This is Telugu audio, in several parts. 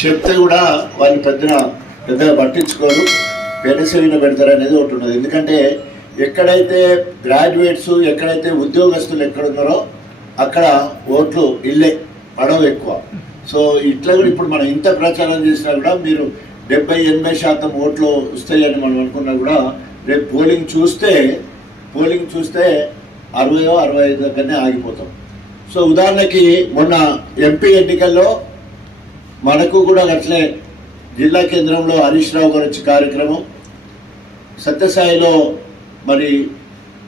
చెప్తే కూడా వాళ్ళు పెద్దన పెద్దగా పట్టించుకోరు. పెనసీన పెడతారు అనేది ఒకటి ఉన్నది. ఎందుకంటే ఎక్కడైతే గ్రాడ్యుయేట్స్ ఎక్కడైతే ఉద్యోగస్తులు ఎక్కడున్నారో అక్కడ ఓట్లు ఇల్లే పడవ ఎక్కువ. సో ఇట్లా కూడా ఇప్పుడు మనం ఇంత ప్రచారం చేసినా కూడా మీరు డెబ్బై ఎనభై శాతం ఓట్లు వస్తాయని మనం అనుకున్నా కూడా రేపు పోలింగ్ చూస్తే పోలింగ్ చూస్తే అరవయో అరవై ఐదు దగ్గరనే ఆగిపోతాం. సో ఉదాహరణకి మొన్న ఎంపీ ఎన్నికల్లో మనకు కూడా అట్లే జిల్లా కేంద్రంలో హరీష్ రావు గారు వచ్చే కార్యక్రమం. సత్యసాయిలో మరి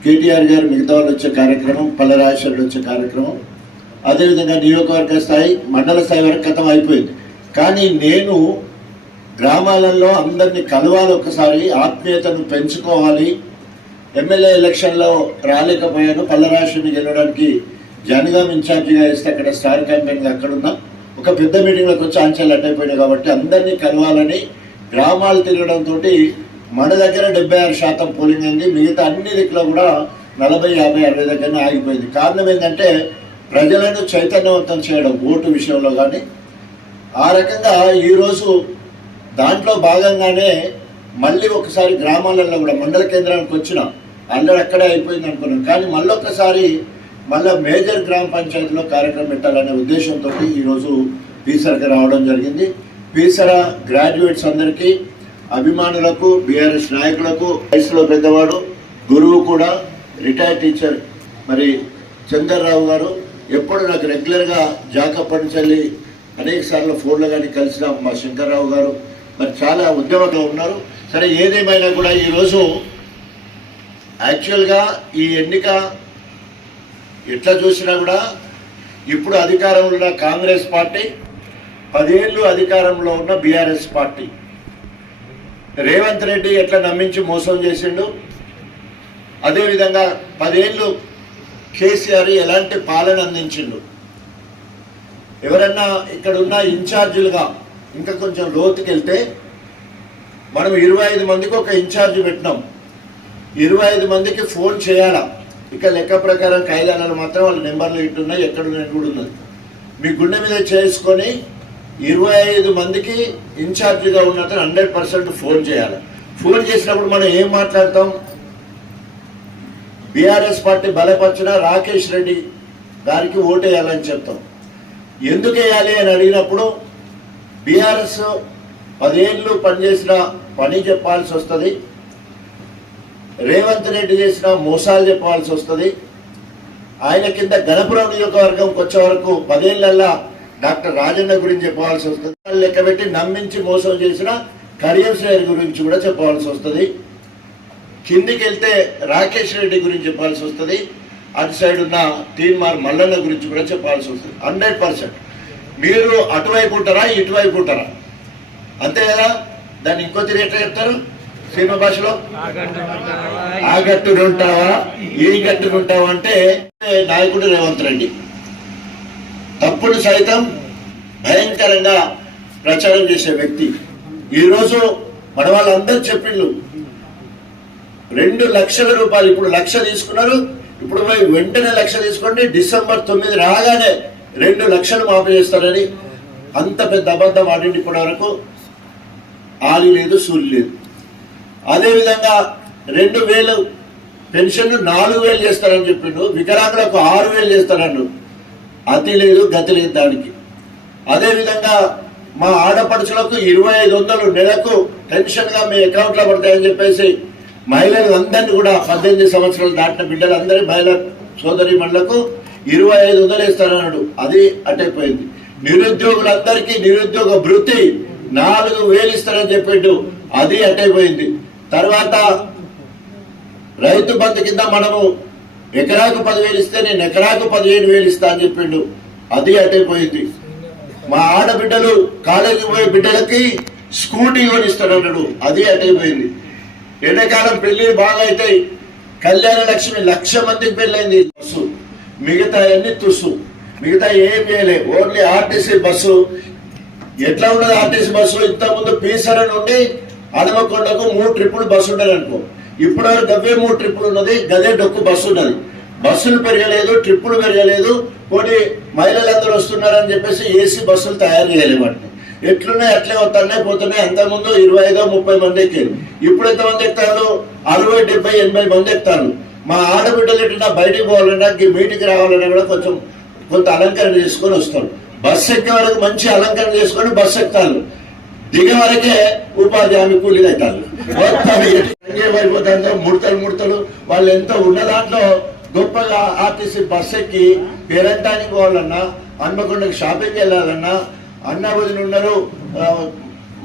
కేటీఆర్ గారు మిగతా వాళ్ళు వచ్చే కార్యక్రమం పల్లరాజేశ్వరుడు వచ్చే కార్యక్రమం. అదేవిధంగా నియోజకవర్గ స్థాయి మండల స్థాయి వరకు కథం అయిపోయింది. కానీ నేను గ్రామాలలో అందరినీ కలవాలి ఒకసారి ఆత్మీయతను పెంచుకోవాలి. ఎమ్మెల్యే ఎలక్షన్లో రాలేకపోయాను. పల్లరాశిని గెలవడానికి జనగాం ఇన్ఛార్జిగా ఇస్తే అక్కడ స్టార్ క్యాంపెయిన్గా అక్కడున్నా. ఒక పెద్ద మీటింగ్లోకి వచ్చి ఆంచలు అడ్డైపోయినాయి కాబట్టి అందరినీ కలవాలని గ్రామాలు తిరగడంతో మన దగ్గర డెబ్బై ఆరు శాతం పోలింగ్ అయింది. మిగతా అన్ని దిక్కులో కూడా నలభై యాభై అరవై దగ్గరనే ఆగిపోయింది. కారణం ఏంటంటే ప్రజలను చైతన్యవంతం చేయడం ఓటు విషయంలో కానీ ఆ రకంగా ఈరోజు దాంట్లో భాగంగానే మళ్ళీ ఒకసారి గ్రామాలలో కూడా మండల కేంద్రానికి వచ్చిన ఆల్రెడీ అక్కడే అయిపోయింది అనుకున్నాం. కానీ మళ్ళీ ఒకసారి మళ్ళీ మేజర్ గ్రామ పంచాయతీలో కార్యక్రమం పెట్టాలనే ఉద్దేశంతో ఈరోజు పీసర్కి రావడం జరిగింది. పీసర గ్రాడ్యుయేట్స్ అందరికీ అభిమానులకు బీఆర్ఎస్ నాయకులకు వయసులో పెద్దవాడు గురువు కూడా రిటైర్డ్ టీచర్ మరి చందర్రావు గారు ఎప్పుడు నాకు రెగ్యులర్గా జాకప్పటిచెల్లి అనేక సార్లు ఫోన్లో కానీ కలిసిన మా శంకర్రావు గారు. మరి చాలా ఉద్యమంలో ఉన్నారు. సరే ఏదేమైనా కూడా ఈరోజు యాక్చువల్గా ఈ ఎన్నిక ఎట్లా చూసినా కూడా ఇప్పుడు అధికారంలో ఉన్న కాంగ్రెస్ పార్టీ పదేళ్ళు అధికారంలో ఉన్న బీఆర్ఎస్ పార్టీ. రేవంత్ రెడ్డి ఎట్లా నమ్మించి మోసం చేసిండు? అదేవిధంగా పదేళ్ళు కేసీఆర్ ఎలాంటి పాలన అందించిండు? ఎవరన్నా ఇక్కడ ఉన్న ఇన్ఛార్జీలుగా ఇంకా కొంచెం లోతుకెళ్తే మనం ఇరవై ఐదు మందికి ఒక ఇన్ఛార్జ్ పెట్టినాం. ఇరవై ఐదు మందికి ఫోన్ చేయాలా? ఇక లెక్క ప్రకారం కైలానాలు మాత్రం వాళ్ళ నెంబర్లు ఇట్టున్నాయి ఎక్కడ కూడా ఉన్నది మీ గుండె మీద చేసుకొని ఇరవై ఐదు మందికి ఇన్ఛార్జిగా ఉన్నట్టు హండ్రెడ్ పర్సెంట్ ఫోన్ చేయాలి. ఫోన్ చేసినప్పుడు మనం ఏం మాట్లాడతాం? బీఆర్ఎస్ పార్టీ బలపరిచిన రాకేష్ రెడ్డి గారికి ఓటేయాలని చెప్తాం. ఎందుకు వేయాలి అని అడిగినప్పుడు బీఆర్ఎస్ పదేళ్ళు పనిచేసిన పని చెప్పాల్సి వస్తుంది. రేవంత్ రెడ్డి చేసిన మోసాలు చెప్పాల్సి వస్తుంది. ఆయన కింద గణపురం నియోజకవర్గంకి వచ్చే వరకు పదేళ్ళల్లా డాక్టర్ రాజన్న గురించి చెప్పాల్సి వస్తుంది. వాళ్ళు లెక్కబెట్టి నమ్మించి మోసం చేసిన కడియం శ్రేయర్ గురించి కూడా చెప్పాల్సి వస్తుంది. కిందికి వెళ్తే రాకేష్ రెడ్డి గురించి చెప్పాల్సి వస్తుంది. అటు సైడ్ ఉన్న తీన్మార్ మల్లన్న గురించి కూడా చెప్పాల్సి వస్తుంది. Hundred percent. మీరు అటువైపు ఉంటారా ఇటువైపు ఉంటారా? అంతే కదా? దాన్ని ఇంకో తిరిగి ఎట్లా చెప్తారు? సినిమా భాషలో? ఆగట్టుకుంటావా గట్టును ఉంటావా ఈ అంటే నాయకుడు రేవంత్ రెడ్డి. తప్పుడు సైతం భయంకరంగా ప్రచారం చేసే వ్యక్తి. ఈరోజు మన వాళ్ళందరూ చెప్పిండ్రు. రెండు లక్షల రూపాయలు ఇప్పుడు లక్ష తీసుకున్నారు. ఇప్పుడు పోయి వెంటనే లక్ష తీసుకోండి. డిసెంబర్ తొమ్మిది రాగానే రెండు లక్షలు మాఫీ చేస్తారని అంత పెద్ద అబద్ధం ఆడింది ఇప్పటి వరకు ఆలి లేదు సూర్యు లేదు. అదేవిధంగా రెండు వేలు పెన్షన్ నాలుగు వేలు చేస్తారని చెప్పిండు. వికలాంగులకు ఆరు వేలు చేస్తారన్ను అతి లేదు గతి లేదు దానికి. అదేవిధంగా మా ఆడపడుచులకు ఇరవై ఐదు వందలు నెలకు పెన్షన్గా మీ అకౌంట్లో పడతాయని చెప్పేసి మహిళలు అందరినీ కూడా పద్దెనిమిది సంవత్సరాలు దాటిన బిడ్డలందరి మహిళ సోదరి మండలకు ఇరవై ఐదు వందలు ఇస్తారన్నాడు అది అటైపోయింది. నిరుద్యోగులందరికీ నిరుద్యోగ భృతి నాలుగు వేలు ఇస్తారని చెప్పిండు. అది అటైపోయింది. తర్వాత రైతు బంధు కింద మనము ఎకరాకు పదివేలు ఇస్తే నేను ఎకరాకు పదిహేను వేలు ఇస్తా అని చెప్పిండు. అది అటైపోయింది మా ఆడబిడ్డలు కాలేజీ పోయే బిడ్డలకి స్కూటీ కొనిస్తాడు అది అటైపోయింది ఎండాకాలం పెళ్ళి బాగా అవుతాయి కళ్యాణ లక్ష్మి లక్ష మందికి పెళ్ళైంది బస్సు. మిగతా అన్ని తుస్సు మిగతా ఏం చేయలే. Only RTC bus. ఎట్లా ఉన్నది ఆర్టీసీ బస్సు ఇంతకుముందు పీసర నుండి హనుమకొండకు మూడు ట్రిప్పులు బస్సు ఉండేది అనుకో. ఇప్పుడు గవ్వే మూడు ట్రిప్పులు ఉన్నది గదే డొక్కు బస్సు ఉన్నది. బస్సులు పెరగలేదు ట్రిప్పులు పెరగలేదు కొన్ని మహిళలందరూ వస్తున్నారని చెప్పేసి ఏసీ బస్సులు తయారు చేయాలి వాటిని. ఎట్లున్నాయి అట్లే వస్తున్నాయి పోతున్నాయి అంతకుముందు ఇరవై ఐదో ముప్పై మంది ఎక్కారు. ఇప్పుడు ఎంతమంది ఎక్కుతారు? అరవై డెబ్బై ఎనభై మంది ఎక్కుతారు. మా ఆడబిడ్డలు ఎట్లా బయటికి పోవాలన్నా మీటికి రావాలన్నా కూడా కొంచెం కొంత అలంకరణ చేసుకొని వస్తారు. బస్సు ఎక్కే వరకు మంచి అలంకరణ చేసుకొని బస్సు ఎక్కుతారు. దిగిన వరకే ఉపాధి హామీ కూలీలు అవుతారు. మొత్తం ముడతలు ముడతలు. వాళ్ళు ఎంతో ఉన్న దాంట్లో గొప్పగా ఆర్టీసీ బస్ ఎక్కి పేరంటానికి పోవాలన్నా హన్మకొండకి షాపింగ్ వెళ్ళాలన్నా అన్న ఉన్నారు.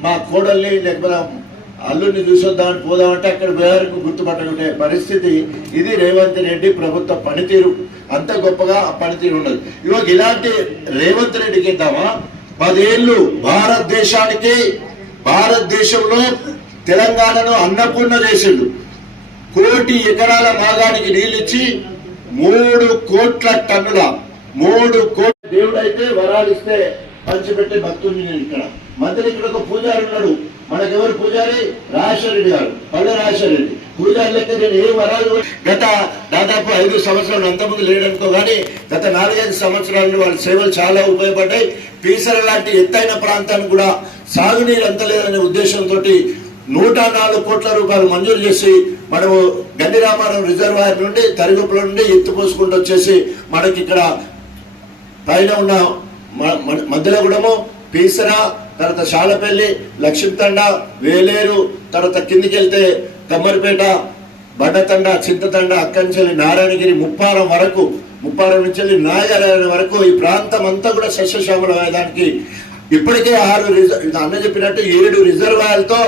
మా కోడల్ని లేకపోతే అల్లుని చూసొద్దామని పోదామంటే అక్కడ వేరకు గుర్తుపట్టకునే పరిస్థితి. ఇది రేవంత్ రెడ్డి ప్రభుత్వ పనితీరు. అంత గొప్పగా ఆ పనితీరు ఉండదు ఇవాళ ఇలాంటి రేవంత్ రెడ్డికి ఇద్దామా పదేళ్ళు భారతదేశానికి భారతదేశంలో తెలంగాణను అన్నపూర్ణ చేసిండు. కోటి ఎకరాల భాగానికి నీళ్ళిచ్చి మూడు కోట్ల టన్నుల మూడు కోట్ల దేవుడు అయితే వరాలు ఇస్తే పంచిపెట్టే భక్తుడిని ఇక్కడ. మధ్యలో ఇక్కడ ఒక పూజారి ఉన్నాడు. మనకెవరు పూజారి? రాజేశ్వరరెడ్డి గారు. పల్లె రాజేశ్వరరెడ్డి. పూజారి లెక్క నేను ఏ వరాలు గత దాదాపు ఐదు సంవత్సరాలు అంతకుముందు లేడనుకో కానీ గత నాలుగైదు సంవత్సరాలు వాళ్ళ సేవలు చాలా ఉపయోగపడ్డాయి. పీసర లాంటి ఎత్తైన ప్రాంతానికి కూడా సాగునీరు అంతలేదనే ఉద్దేశంతో నూట నాలుగు కోట్ల రూపాయలు మంజూరు చేసి మనము గండిరామారం రిజర్వాయర్ నుండి తరిగుప్పుల నుండి ఎత్తుపోసుకుంటూ వచ్చేసి మనకి ఇక్కడ పైన ఉన్న మ- మ- పీసరా పీసర తర్వాత శాలపల్లి లక్ష్మీతండ వేలేరు తర్వాత కిందికి వెళ్తే కమ్మరిపేట బండతండ చింతతండ అక్కంచెల్లి నారాయణగిరి ముప్పారం వరకు ముప్పారం నుంచి వెళ్ళి నాగరాయణ వరకు ఈ ప్రాంతం అంతా కూడా సస్యశ్యామలం అయ్యేదానికి ఇప్పటికే ఆరు రిజర్వ్ అన్న చెప్పినట్టు ఏడు రిజర్వాయర్లతో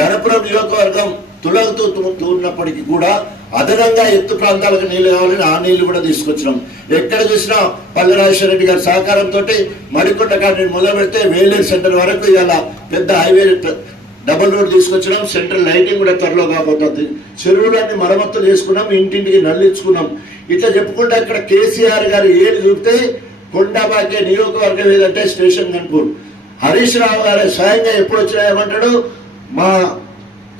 గణపురం నియోజకవర్గం తులగుతూ తూన్నప్పటికీ కూడా అదనంగా ఎత్తు ప్రాంతాలకు నీళ్ళు కావాలని ఆ నీళ్ళు కూడా తీసుకొచ్చినాం. ఎక్కడ చూసినా పల్లెరాజేశ్వర రెడ్డి గారి సహకారంతో మరికొండ కాడి మొదలు పెడితే వేలేరు సెంటర్ వరకు ఇలా పెద్ద హైవే డబుల్ రోడ్ తీసుకొచ్చినాం. సెంట్రల్ లైటింగ్ కూడా త్వరలో కాబోతుంది. చెరువులన్నీ మరమ్మతులు చేసుకున్నాం. ఇంటింటికి నల్లించుకున్నాం. ఇట్లా చెప్పుకుంటే ఇక్కడ కేసీఆర్ గారు ఏది చూపితే కొండబాకే నియోజకవర్గం ఏదంటే స్టేషన్ కనుకోరు హరీష్ రావు గారు స్వయంగా ఎప్పుడు వచ్చినా ఏమంటాడు? మా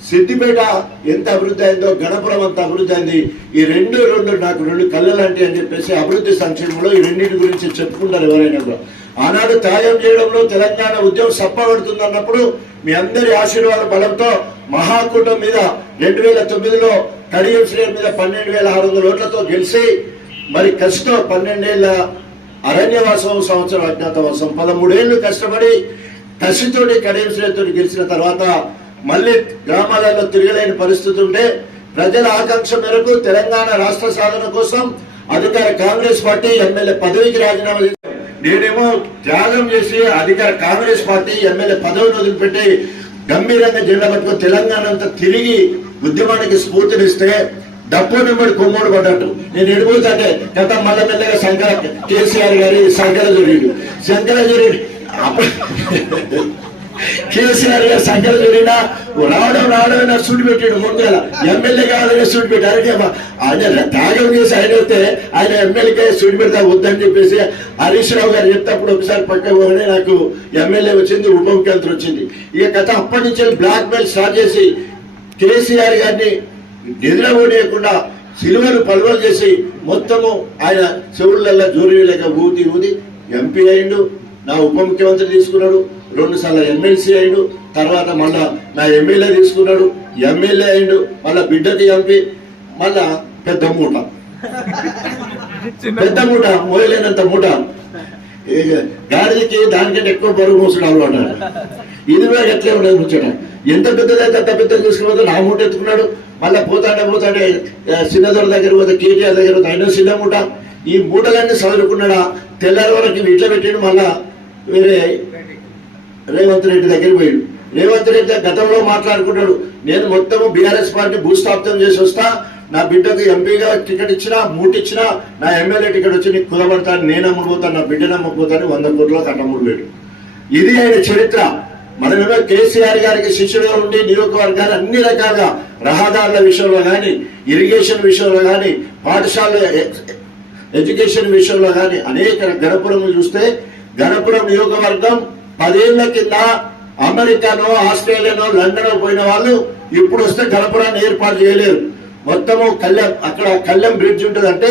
సిద్దిపేట ఎంత అభివృద్ధి అయిందో గణపురం అంత అభివృద్ధి అయింది. ఈ రెండు రెండు నాకు రెండు కళ్ళు లాంటి అని చెప్పేసి అభివృద్ధి సంక్షేమంలో ఈ రెండింటి గురించి చెప్పుకుంటారు ఎవరైనా కూడా. ఆనాడు త్యాగం చేయడంలో తెలంగాణ ఉద్యమం సప్పబడుతుంది అన్నప్పుడు మీ అందరి ఆశీర్వాద బలంతో మహాకూటం మీద రెండు వేల తొమ్మిదిలో కడియం శ్రేణి మీద పన్నెండు వేల ఆరు వందల ఓట్లతో గెలిచి మరి కష్టం పన్నెండేళ్ళ అరణ్యవాసం సంవత్సరం అజ్ఞాతవాసం పదమూడేళ్ళు కష్టపడి కసితోటి కడియం శ్రేణితో గెలిచిన తర్వాత మళ్ళీ గ్రామాలలో తిరగలేని పరిస్థితి ఉంటే ప్రజల ఆకాంక్ష మేరకు తెలంగాణ రాష్ట్ర సాధన కోసం అధికార కాంగ్రెస్ పార్టీ ఎమ్మెల్యే పదవికి రాజీనామా చేశారు నేనేమో త్యాగం చేసి అధికార కాంగ్రెస్ పార్టీ ఎమ్మెల్యే పదవిని వదిలిపెట్టి గంభీరంగా జిల్లా పట్టుకుని తెలంగాణ అంతా తిరిగి ఉద్యమానికి స్ఫూర్తినిస్తే డబ్బు నెంబడి కొమ్మోడు పడ్డట్టు. నేను ఎడిపోతుంటే గత మల్ల మెల్లగా శంకర కేసీఆర్ గారి శంకరజురీడు శంకరజురీడు అప్పుడు కేసీఆర్ గారు సంఖ్యలు జరిగినా రావడం రావడం నాకు సూటి పెట్టాడు ముందుగా ఎమ్మెల్యే కావాలని సూట్ పెట్టారు ఆయన త్యాగం చేసి ఆయన అయితే ఆయన ఎమ్మెల్యేకే సూట్ పెడతా వద్దని చెప్పేసి హరీష్ రావు గారు చెప్తప్పుడు ఒకసారి పక్క పోగానే నాకు ఎమ్మెల్యే వచ్చింది ఉప ముఖ్యమంత్రి వచ్చింది. ఇక కథ అప్పటి నుంచి బ్లాక్ మెయిల్ స్టార్ట్ చేసి కేసీఆర్ గారిని నిద్రపోనీయకుండా సిలువను పలువలు చేసి మొత్తము ఆయన చెవుళ్ళల్లో జోరి లేక ఊది ఊది. ఎంపీ అయిండు నా ఉప ముఖ్యమంత్రి తీసుకున్నాడు. రెండు సార్లు ఎమ్మెల్సీ అయిండు తర్వాత మళ్ళా నా ఎమ్మెల్యే తీసుకున్నాడు. ఎమ్మెల్యే అయిండు మళ్ళా బిడ్డకి ఎంపీ మళ్ళా పెద్ద మూట. పెద్ద మూట మోయలేనంత మూట. ఇక గాడిదకి దానికంటే ఎక్కువ బరువు మోసుడు అలవాటు ఇది కూడా ఎట్లే ఉండదు ముచ్చట. ఎంత పెద్దదైతే అంత పెద్ద తీసుకుపోతే నా మూట ఎత్తుకున్నాడు. మళ్ళీ పోతాడే పోతాడే ఆ, చిన్నదొర దగ్గర పోతే కేటీఆర్ దగ్గర పోతే ఆయన చిన్న మూట. ఈ మూటలన్నీ చదువుకున్నాడా తెల్లారి వరకు ఇట్లా పెట్టాడు మళ్ళా వేరే రేవంత్ రెడ్డి దగ్గరికి పోయాడు. రేవంత్ రెడ్డి గతంలో మాట్లాడుకుంటాడు నేను మొత్తం బీఆర్ఎస్ పార్టీ భూస్థాపితం చేసి వస్తా నా బిడ్డకు ఎంపీగా టికెట్ ఇచ్చినా మూటిచ్చినా నా ఎమ్మెల్యే టికెట్ వచ్చి నీకు కుదబడతాను నేను అమ్ముడుపోతాను నా బిడ్డను అమ్ముకుపోతాను వంద కోట్ల కట్టమూడు ఇది ఆయన చరిత్ర. మనమేమో కేసీఆర్ గారికి శిష్యుడుగా ఉండి నియోజకవర్గాలు అన్ని రకాలుగా రహదారుల విషయంలో కానీ ఇరిగేషన్ విషయంలో కానీ పాఠశాల ఎడ్యుకేషన్ విషయంలో కానీ అనేక గణపురం చూస్తే గణపురం నియోజకవర్గం పదేళ్ళ కింద అమెరికానో ఆస్ట్రేలియానో లండన్ పోయిన వాళ్ళు ఇప్పుడు వస్తే గణపురాన్ని ఏర్పాటు చేయలేరు. మొత్తము కళ్యాణ్ అక్కడ కళ్యాణ్ బ్రిడ్జ్ ఉంటుందంటే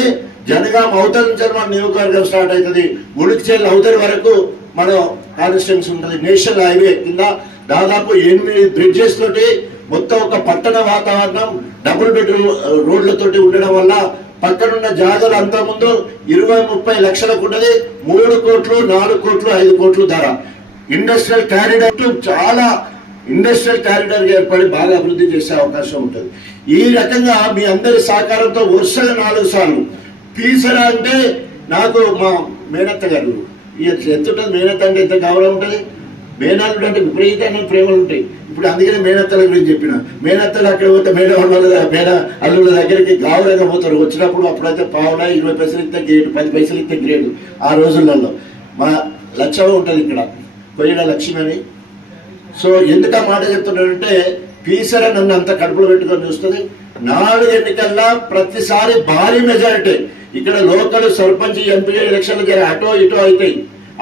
జనగాం అవతల నుంచి మన నియోజకవర్గం స్టార్ట్ అవుతుంది. ఉడికిచేళ్ళ అవతలి వరకు మనం కాన్స్టిట్యూన్స్ ఉంటుంది. నేషనల్ హైవే కింద దాదాపు ఎనిమిది బ్రిడ్జెస్ తోటి మొత్తం ఒక పట్టణ వాతావరణం డబుల్ బెడ్రూమ్ రోడ్లతోటి ఉండడం వల్ల పక్కనున్న జాగాలు అంత ముందు ఇరవై ముప్పై లక్షలకు ఉన్నది మూడు కోట్లు నాలుగు కోట్లు ఐదు కోట్లు ధర. ఇండస్ట్రియల్ కారిడార్ చాలా ఇండస్ట్రియల్ కారిడార్ ఏర్పడి బాగా అభివృద్ధి చేసే అవకాశం ఉంటుంది. ఈ రకంగా మీ అందరి సహకారంతో వరుసగా నాలుగు సార్లు పీసరా అంటే నాకు మా మేనత్త గారు. ఇక ఎంత ఉంటుంది మేనత్త అంటే ఎంత గౌరవం ఉంటుంది? మేనాలు అంటే విపరీతమైన ప్రేమలు ఉంటాయి. ఇప్పుడు అందుకనే మేనత్తల గురించి చెప్పిన. మేనత్తలు అక్కడ పోతే మేడ వాళ్ళ మేడ అల్లుల దగ్గరికి గావులుగా పోతారు. వచ్చినప్పుడు అప్పుడైతే పావులా ఇరవై పైసలు ఇస్తే గ్రేడ్ పది పైసలు ఇస్తే గ్రేడ్ ఆ రోజులలో. మా లక్ష్యం ఉంటుంది ఇక్కడ. కొయ్యడ లక్ష్మి సో ఎందుకు ఆ మాట చెప్తున్నాడంటే పీసర నన్ను అంత కడుపులో పెట్టుకొని చూస్తుంది. నాలుగు ఎన్నికల్లో ప్రతిసారి భారీ మెజారిటీ. ఇక్కడ లోకల్ సర్పంచ్ ఎంపీ ఎలక్షన్లు జరిగి అటో ఇటో అవుతాయి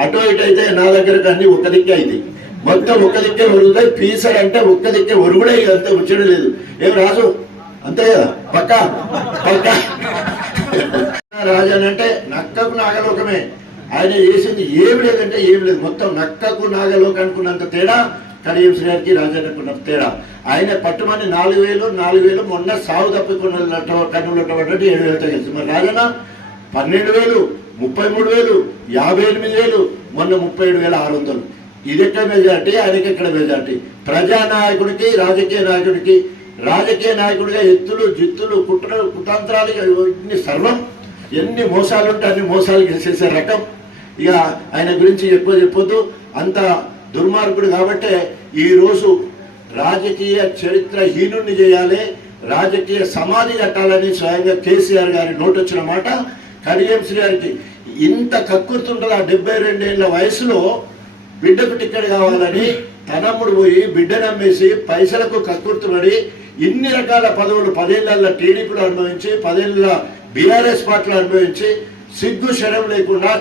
అటో ఇటు అయితే నా దగ్గరకు అన్ని ఒక్క దిక్కే అవుతాయి మొత్తం ఒక్క దిక్కే ఒరుగుతాయి పీసర్ అంటే ఒక్క దిక్కే ఒరుగుడే ఇక అంతే వచ్చడం లేదు. ఏం రాజు? అంతే కదా? పక్క? పక్క? రాజన్ అంటే నక్కకు నాగలోకమే. ఆయన చేసింది ఏమి లేదంటే ఏమి లేదు. మొత్తం నక్కకు నాగలోకి అనుకున్నంత తేడా కడియం శ్రీగారికి రాజాకున్న తేడా. ఆయన పట్టుమని నాలుగు వేలు నాలుగు వేలు మొన్న సాగు తప్పికొన్న కన్నులు ఏడు వేలతో గెలిచి మరి రాజన్న పన్నెండు వేలు ముప్పై మూడు వేలు యాభై ఎనిమిది వేలు మొన్న ముప్పై ఏడు వేల ఆరు వందలు. ఇది ఎక్కడ మెజార్టీ? ఆయనకి ఎక్కడ మెజార్టీ? ప్రజానాయకుడికి రాజకీయ నాయకుడికి రాజకీయ నాయకుడిగా ఎత్తులు జిత్తులు కుట్రలు కుతంత్రాలు ఇన్ని సర్వం ఎన్ని మోసాలు ఉంటే అన్ని మోసాలు చేసే రకం. ఇక ఆయన గురించి ఎక్కువ చెప్పొద్దు. అంత దుర్మార్గుడు కాబట్టే ఈరోజు రాజకీయ చరిత్ర హీనుణ్ణి చేయాలి రాజకీయ సమాధి కట్టాలని స్వయంగా కేసీఆర్ గారి నోటు వచ్చిన మాట. కడియం గారికి ఇంత కక్కుర్తుంటుంది ఆ డెబ్బై రెండేళ్ళ వయసులో బిడ్డకు టిక్కెట్ కావాలని తనమ్ముడు పోయి బిడ్డను అమ్మేసి పైసలకు కక్కుర్తుబడి ఇన్ని రకాల పదవులు పదేళ్ళ టీడీపీలో అనుభవించి పదేళ్ళ బీఆర్ఎస్ పార్టీలో అనుభవించి సిగ్గు శరం లేకుండా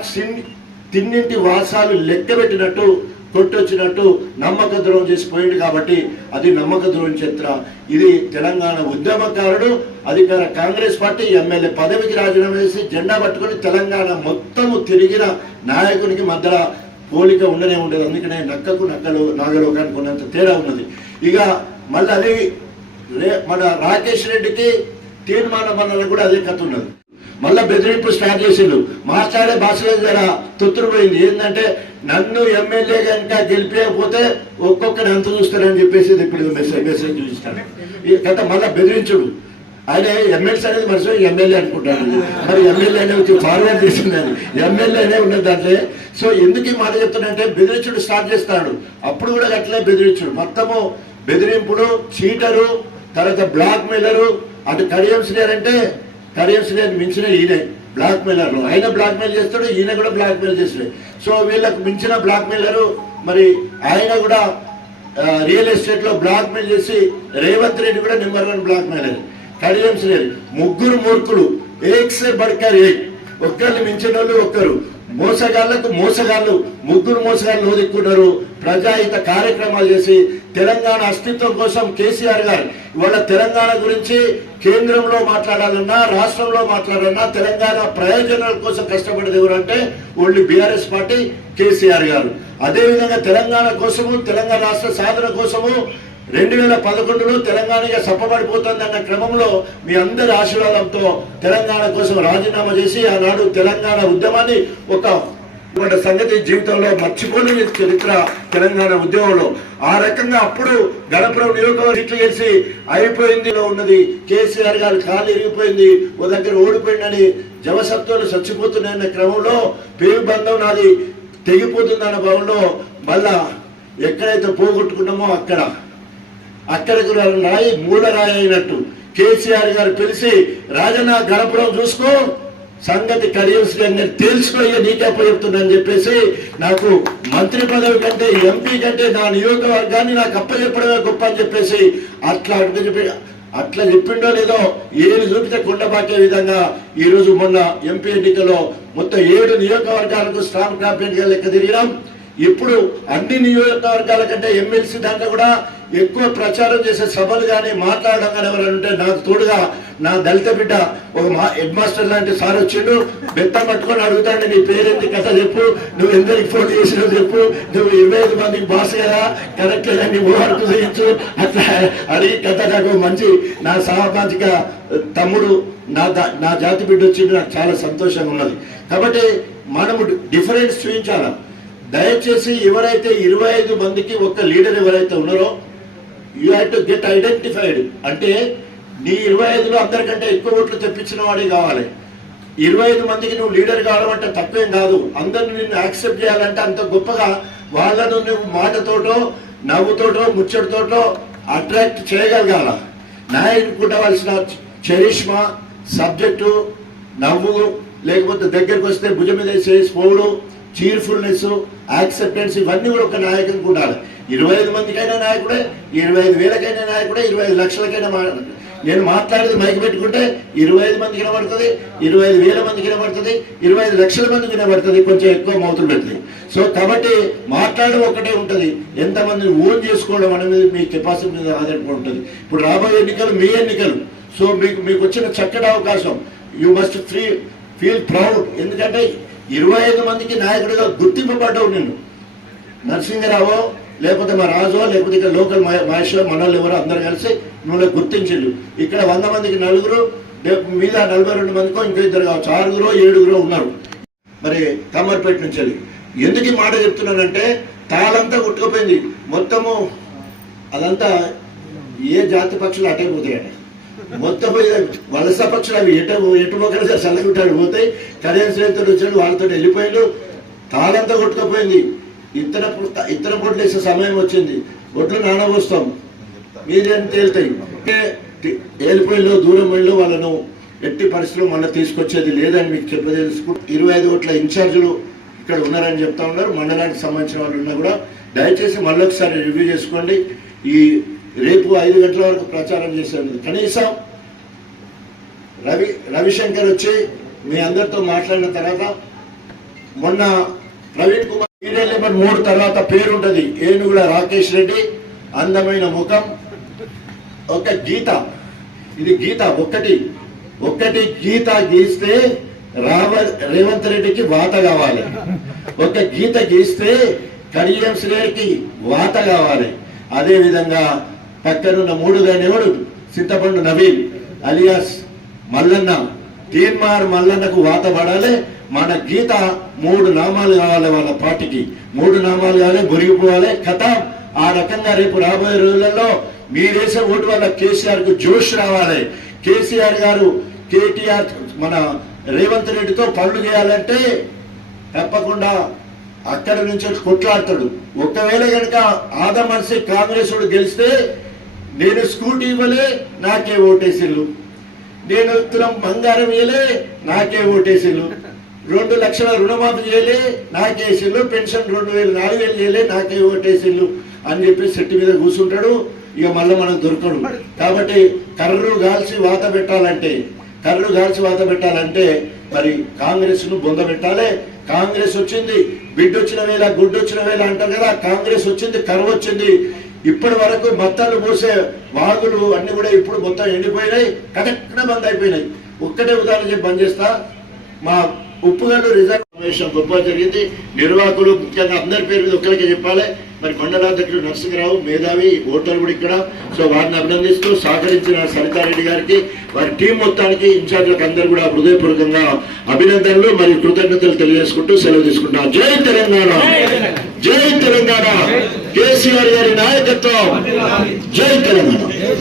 తిన్నింటి వాసాలు లెక్క పెట్టినట్టు కొట్టొచ్చినట్టు నమ్మక ద్రోహం చేసి కాబట్టి అది నమ్మక ద్రోహం చిత్ర ఇది తెలంగాణ ఉద్యమకారుడు అధికార కాంగ్రెస్ పార్టీ ఎమ్మెల్యే పదవికి రాజీనామా చేసి జెండా పట్టుకొని తెలంగాణ మొత్తము తిరిగిన నాయకునికి మధ్య పోలిక ఉండనే ఉండదు. అందుకనే నక్కకు నక్కలు నాగలోకానికి ఉన్నంత తేడా ఉన్నది. ఇక మళ్ళీ అది రే మన రాకేష్ రెడ్డికి తీర్మానం అన్నది కూడా అదే కథ ఉన్నది. మళ్ళా బెదిరింపు స్టార్ట్ చేసిండు. మాట్లాడే భాషలో జర తొత్తురుపోయింది ఏంటంటే నన్ను ఎమ్మెల్యే కనుక గెలిపేయకపోతే ఒక్కొక్కరి అంత చూస్తారని చెప్పేసి ఇప్పుడు మెసేజ్ మెసేజ్ చూపిస్తాను. ఈ మళ్ళా బెదిరించుడు. ఆయన ఎమ్మెల్సీ అనేది మనసు ఎమ్మెల్యే అనుకుంటాను మరి ఎమ్మెల్యే అనే వచ్చి ఫార్వర్డ్ చేస్తున్నాను ఎమ్మెల్యే అనే ఉన్నది దాంట్లో. సో ఎందుకు ఈ మాట చెప్తానంటే బెదిరించుడు స్టార్ట్ చేస్తాడు. అప్పుడు కూడా అట్లే బెదిరించుడు. మొత్తము బెదిరింపుడు చీటరు తర్వాత బ్లాక్ మెయిలరు అటు కడియం శ్రీయర్ అంటే కరియర్స్ శ్రీయర్ మించిన ఈయన. బ్లాక్ మెయిలర్లు ఆయన బ్లాక్ మెయిల్ చేస్తాడు ఈయన కూడా బ్లాక్ మెయిల్ చేస్తాడు. సో వీళ్ళకు మించిన బ్లాక్ మెయిలరు మరి ఆయన కూడా రియల్ ఎస్టేట్లో బ్లాక్ మెయిల్ చేసి రేవంత్ రెడ్డి కూడా number one blackmailer Kadiyam శ్రీయర్ ముగ్గురు మూర్ఖులు. ఏక్సే బడ్కర్ ఏక్ ఒక్కరిని మించిన వాళ్ళు ఒక్కరు. మోసగాళ్ళకు మోసగాళ్ళు ముగ్గురు మోసగాళ్ళు ఓదిక్కున్నారు ప్రజాహిత కార్యక్రమాలు చేసి తెలంగాణ అస్తిత్వం కోసం కేసీఆర్ గారు ఇవాళ తెలంగాణ గురించి కేంద్రంలో మాట్లాడాలన్నా రాష్ట్రంలో మాట్లాడాలన్నా తెలంగాణ ప్రయోజనాల కోసం కష్టపడేది ఎవరంటే ఓన్లీ బీఆర్ఎస్ పార్టీ కేసీఆర్ గారు. అదేవిధంగా తెలంగాణ కోసము తెలంగాణ రాష్ట్ర సాధన కోసము రెండు వేల పదకొండులో తెలంగాణగా సప్పబడిపోతుందన్న క్రమంలో మీ అందరి ఆశీర్వాదంతో తెలంగాణ కోసం రాజీనామా చేసి ఆనాడు తెలంగాణ ఉద్యమాన్ని ఒక సంగతి జీవితంలో మర్చిపోలేని చరిత్ర తెలంగాణ ఉద్యమంలో. ఆ రకంగా అప్పుడు గణపురం నియోజకవర్గం సీట్లు గెలిచి అయిపోయింది. ఉన్నది కేసీఆర్ గారు కాలు ఇరిగిపోయింది. ఓ దగ్గర ఓడిపోయిందని జవసత్వాలు చచ్చిపోతున్నాయన్న క్రమంలో పేరు బంధం నాది తెగిపోతుందన్న భావంలో మళ్ళా ఎక్కడైతే పోగొట్టుకున్నామో అక్కడ అక్కడికి రాయి మూల రాయి అయినట్టు. కేసీఆర్ గారు పిలిచి రాజన్న గడపడం చూసుకో. సంగతి కడియల్స్ గారిని తెలుసుకోయ్య నీకే చెప్తుందని చెప్పేసి నాకు మంత్రి పదవి కంటే ఎంపీ కంటే నా నియోజకవర్గాన్ని నాకు అప్పచెప్పడమే గొప్ప అని చెప్పేసి అట్లా అట్లా చెప్పి అట్లా చెప్పిండో లేదో ఏడు చూపితే కుండబాకే విధంగా ఈ రోజు మొన్న ఎంపీ ఎన్నికలో మొత్తం ఏడు నియోజకవర్గాలకు స్ట్రాంగ్ క్యాంపెయిన్ లెక్క తిరిగినాం. ఇప్పుడు అన్ని నియోజకవర్గాల కంటే ఎమ్మెల్సీ దాంట్లో కూడా ఎక్కువ ప్రచారం చేసే సభలు కానీ మాట్లాడడం కానీ ఎవరైనా ఉంటే నాకు తోడుగా నా దళిత బిడ్డ ఒక మా హెడ్ మాస్టర్ లాంటి సార్ వచ్చిండు బెత్తం పట్టుకొని అడుగుతాడు నీ పేరెంది? కథ చెప్పు నువ్వు ఎందరికి ఫోన్ చేసినావు చెప్పు నువ్వు ఇరవై ఐదు మందికి బాస్ కదా కరెక్ట్ కదా నీ వర్క్ చేయొచ్చు అట్లా అడిగి కథ నాకు మంచి నా సామాజిక తమ్ముడు నా దా- నా జాతి బిడ్డ వచ్చిండు నాకు చాలా సంతోషంగా ఉన్నది. కాబట్టి మనము డిఫరెన్స్ చూపించాలా? దయచేసి ఎవరైతే ఇరవై ఐదు మందికి ఒక లీడర్ ఎవరైతే ఉన్నారో you had to get identified అంటే నీ ఇరవై ఐదులో అందరికంటే ఎక్కువ ఓట్లు తెప్పించిన వాడే కావాలి. ఇరవై ఐదు మందికి నువ్వు లీడర్ కావడం అంటే తప్పేం కాదు. అందరిని నిన్ను యాక్సెప్ట్ చేయాలంటే అంత గొప్పగా వాళ్ళను నువ్వు మాటతోటో నవ్వుతోటో ముచ్చటితోటో అట్రాక్ట్ చేయగలగాల. నాయకుడికి ఉండవలసిన చరిష్మా సబ్జెక్టు నవ్వు లేకపోతే దగ్గరికి వస్తే భుజం మీద చేసి పోవడం చీర్ఫుల్నెస్ యాక్సెప్టెన్స్ ఇవన్నీ కూడా ఒక నాయకునికి ఉండాలి. ఇరవై ఐదు మందికైనా నాయకుడే ఇరవై ఐదు వేలకైనా నాయకుడే ఇరవై ఐదు లక్షలకైనా నేను మాట్లాడేది మైకి పెట్టుకుంటే ఇరవై ఐదు మందికి వినబడుతుంది ఇరవై ఐదు వేల మందికి వినబడుతుంది ఇరవై ఐదు లక్షల మందికి వినబడుతుంది కొంచెం ఎక్కువ మౌతులు పెడుతుంది. సో కాబట్టి మాట్లాడడం ఒకటే ఉంటుంది. ఎంతమందిని ఓన్ చేసుకోవడం అనేది మీ కెపాసిటీ మీద ఆధారపడి ఉంటుంది. ఇప్పుడు రాబోయే ఎన్నికలు మీ ఎన్నికలు. సో మీకు మీకు వచ్చిన చక్కటి అవకాశం. You must free feel proud ఎందుకంటే ఇరవై ఐదు మందికి నాయకుడిగా గుర్తింపబడ్డావు నేను నరసింహరావు లేకపోతే మా రాజు లేకపోతే ఇక్కడ లోకల్ మహేశ్వర మనోళ్ళు ఎవరో అందరు కలిసి నువ్వు గుర్తించిండు ఇక్కడ వంద మందికి నలుగురు రేపు మీద నలభై రెండు మందికో ఇంకో ఇద్దరు కావచ్చు. ఆరుగురు ఏడుగురో ఉన్నారు. మరి కమ్మర్పేట నుంచి వెళ్ళి. ఎందుకు ఈ మాట చెప్తున్నానంటే తాళంతా కొట్టుకుపోయింది. మొత్తము అదంతా ఏ జాతి పక్షులు అటే పోతాయట మొత్తం పోయి వలస పక్షులు అవి ఎటు ఎటు పోకలు చల్లగుంటాడు పోతాయి. కళ్యాణ్ శ్రేణితో వచ్చాడు వాళ్ళతో వెళ్ళిపోయాడు. తాళంతా కొట్టుకుపోయింది. ఇతర ఇతర ఇత్తన వేసే సమయం వచ్చింది. ఒట్లు నానబోస్తాం. మీరేం తేలుతాయి? అంటే దూరం వెళ్ళి వాళ్ళను ఎట్టి పరిస్థితులు మళ్ళీ తీసుకొచ్చేది లేదని మీకు చెప్పదలుచుకు ఇరవై ఐదు ఓట్ల ఇన్ఛార్జీలు ఇక్కడ ఉన్నారని చెప్తా ఉన్నారు. మండలానికి సంబంధించిన వాళ్ళు ఉన్నా కూడా దయచేసి మళ్ళీ ఒకసారి రివ్యూ చేసుకోండి. ఈ రేపు ఐదు గంటల వరకు ప్రచారం చేసేది కనీసం రవి రవిశంకర్ వచ్చి మీ అందరితో మాట్లాడిన తర్వాత మొన్న ప్రవీణ్ కుమార్ సీరియల్ నెంబర్ మూడు తర్వాత పేరుంటది? ఏనుగుల రాకేష్ రెడ్డి అందమైన ముఖం. ఒక గీత. ఇది గీత ఒక్కటి. ఒక్కటి గీత గీస్తే రావ రేవంత్ రెడ్డికి వాత కావాలి. ఒక గీత గీస్తే కడియం శ్రేయర్కి వాత కావాలి. అదే విధంగా పక్కనున్న మూడు గనేవాడు చింతపండు నవీన్ అలియాస్ మల్లన్న. తీన్మార్ మల్లన్నకు వాత పడాలి. మన గీత మూడు నామాలు కావాలి వాళ్ళ పార్టీకి. మూడు నామాలు కావాలి బొరిగిపోవాలి కథ. ఆ రకంగా రేపు రాబోయే రోజులలో మీరేసే ఓటు వల్ల కేసీఆర్కు జోష్ రావాలి. కేసీఆర్ గారు కేటీఆర్ మన రేవంత్ రెడ్డితో పనులు చేయాలంటే తప్పకుండా అక్కడ నుంచి కొట్లాడతాడు. ఒకవేళ కనుక ఆద మనిషి కాంగ్రెస్ వాడు గెలిస్తే నేను స్కూటీ ఇవ్వలే నాకే ఓటేసిల్లు. నేను తులం బంగారం ఇవ్వలే నాకే ఓటేసిల్లు. రెండు లక్షల రుణమాఫీ చేయలే నాకేసిల్లు పెన్షన్ రెండు వేలు నాలుగు వేలు చేయలే నాకే ఓటేసిల్లు అని చెప్పి సెట్టు మీద కూర్చుంటాడు. ఇక మళ్ళీ మనం దొరకడు. కాబట్టి కర్రలు గాల్చి వాత పెట్టాలంటే కర్రలు గాల్చి వాత పెట్టాలంటే మరి కాంగ్రెస్ను బొంద పెట్టాలి. కాంగ్రెస్ వచ్చింది బిడ్డ వచ్చిన వేళ గుడ్డు వచ్చిన వేళ అంటారు కదా కాంగ్రెస్ వచ్చింది కర్ర వచ్చింది. ఇప్పటి వరకు మొత్తాలు మూసే వాగులు అన్ని కూడా ఇప్పుడు మొత్తం ఎండిపోయినాయి కరెక్ట్గా బంద్ అయిపోయినాయి. ఒక్కటే ఉదాహరణ చెప్పి బంద్ చేస్తా. మా ఉప్పుగల్లు రిజర్వ్ సమావేశం గొప్ప జరిగింది. నిర్వాహకులు ముఖ్యంగా అందరి పేరు మీద ఒక్కరికి చెప్పాలి. మరి మండలాధ్యక్షుడు నరసింహరావు మేధావి ఓటర్లు కూడా ఇక్కడ. సో వారిని అభినందిస్తూ సహకరించిన సరితారెడ్డి గారికి వారి టీం మొత్తానికి ఇన్ఛార్జ్లకు అందరూ కూడా హృదయపూర్వకంగా అభినందనలు మరియు కృతజ్ఞతలు తెలియజేసుకుంటూ సెలవు తీసుకుంటాం జై తెలంగాణ! జై తెలంగాణ! కేసీఆర్ గారి నాయకత్వం! జై తెలంగాణ!